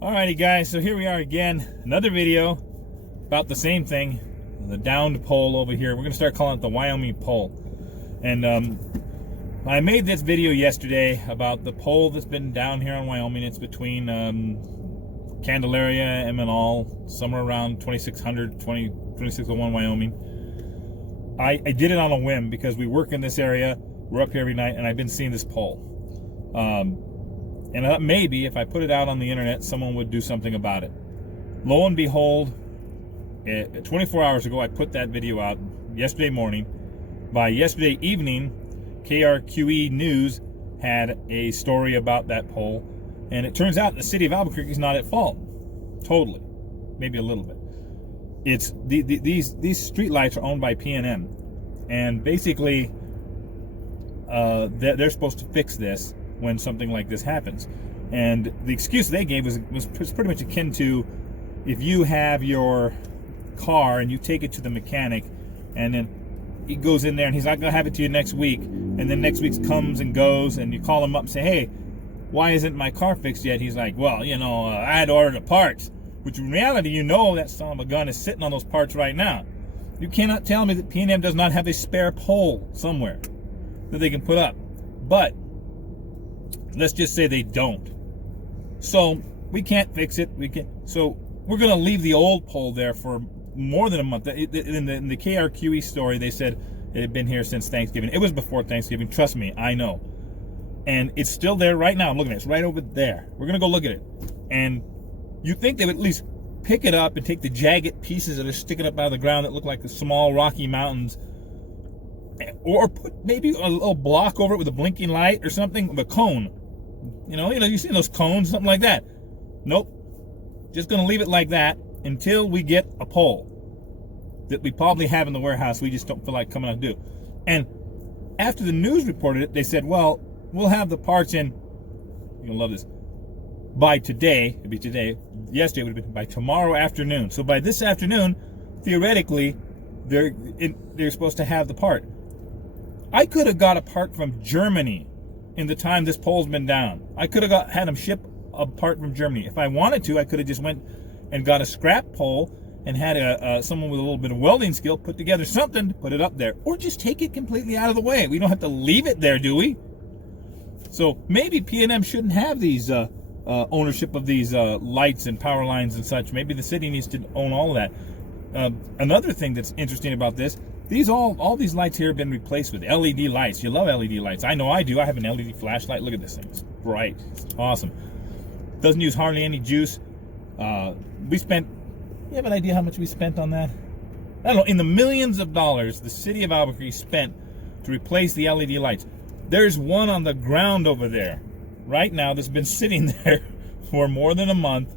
Alrighty guys, so here we are again, another video about the same thing, the downed pole over here. We're going to start calling it the Wyoming pole. And I made this video yesterday about the pole that's been down here in Wyoming. It's between Candelaria and Menal, somewhere around 2601 Wyoming. I did it on a whim because we work in this area, we're up here every night, and I've been seeing this pole. And maybe if I put it out on the internet, someone would do something about it. Lo and behold, 24 hours ago, I put that video out yesterday morning. By yesterday evening, KRQE News had a story about that pole. And it turns out the city of Albuquerque is not at fault. Totally. Maybe a little bit. It's these street lights are owned by P&M. And basically, they're supposed to fix this when something like this happens. And the excuse they gave was pretty much akin to if you have your car and you take it to the mechanic and then he goes in there and he's like, I'll have it to you next week, and then next week comes and goes and you call him up and say, hey, why isn't my car fixed yet? He's like, well, I had to order the parts, which in reality, that son of a gun is sitting on those parts right now. You cannot tell me that P&M does not have a spare pole somewhere that they can put up. But let's just say they don't. So we can't fix it. So we're going to leave the old pole there for more than a month. In the KRQE story, they said it had been here since Thanksgiving. It was before Thanksgiving. Trust me, I know. And it's still there right now. I'm looking at it. It's right over there. We're going to go look at it. And you think they would at least pick it up and take the jagged pieces that are sticking up out of the ground that look like the small Rocky Mountains, or put maybe a little block over it with a blinking light or something, with a cone. You see those cones, something like that. Nope. Just going to leave it like that until we get a pole that we probably have in the warehouse. We just don't feel like coming out to do. And after the news reported it, they said, well, we'll have the parts in, you're going to love this, by today. It'd be today. Yesterday would have been by tomorrow afternoon. So by this afternoon, theoretically, they're supposed to have the part. I could have got a part from Germany in the time this pole's been down. I could have had them ship a part from Germany. If I wanted to, I could have just went and got a scrap pole and had someone with a little bit of welding skill put together something to put it up there. Or just take it completely out of the way. We don't have to leave it there, do we? So maybe P&M shouldn't have these ownership of these lights and power lines and such. Maybe the city needs to own all of that. Another thing that's interesting about this, all these lights here have been replaced with LED lights. You love LED lights. I know I do. I have an LED flashlight. Look at this thing. It's bright. It's awesome. Doesn't use hardly any juice. You have an idea how much we spent on that? I don't know. In the millions of dollars the city of Albuquerque spent to replace the LED lights. There's one on the ground over there right now that's been sitting there for more than a month,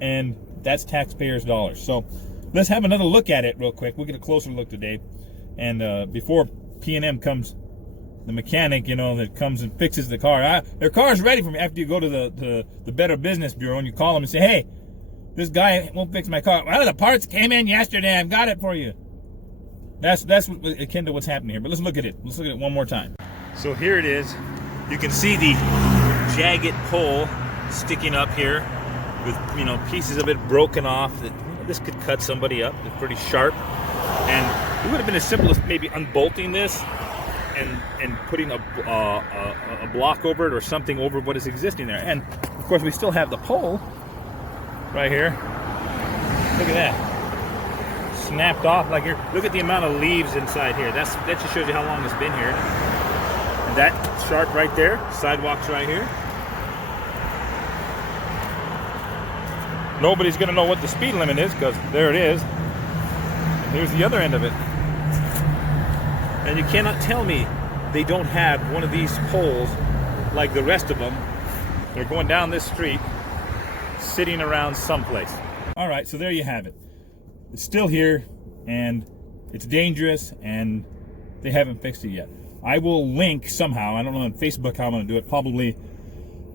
and that's taxpayers' dollars. So let's have another look at it real quick. We'll get a closer look today. And before P&M comes, the mechanic, that comes and fixes the car. Their car's ready for me. After you go to the Better Business Bureau and you call them and say, hey, this guy won't fix my car. Well, the parts came in yesterday. I've got it for you. That's akin to what's happening here. But let's look at it. Let's look at it one more time. So here it is. You can see the jagged pole sticking up here with, pieces of it broken off. This could cut somebody up. It's pretty sharp. And it would have been as simple as maybe unbolting this and putting a block over it or something over what is existing there. And of course we still have the pole right here. Look at that. Snapped off like here. Look at the amount of leaves inside here. That just shows you how long it's been here. And that sharp right there, sidewalks right here. Nobody's going to know what the speed limit is because there it is. And here's the other end of it. And you cannot tell me they don't have one of these poles like the rest of them. They're going down this street, sitting around someplace. All right, so there you have it. It's still here, and it's dangerous, and they haven't fixed it yet. I will link somehow, I don't know on Facebook how I'm going to do it, probably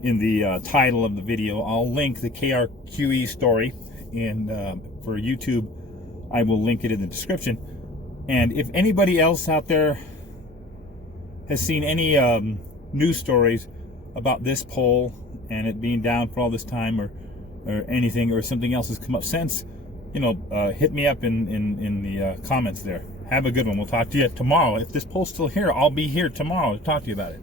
in the title of the video. I'll link the KRQE story, and for YouTube, I will link it in the description. And if anybody else out there has seen any news stories about this pole and it being down for all this time, or or anything, or something else has come up since, you know, hit me up in the comments there. Have a good one. We'll talk to you tomorrow. If this poll's still here, I'll be here tomorrow to talk to you about it.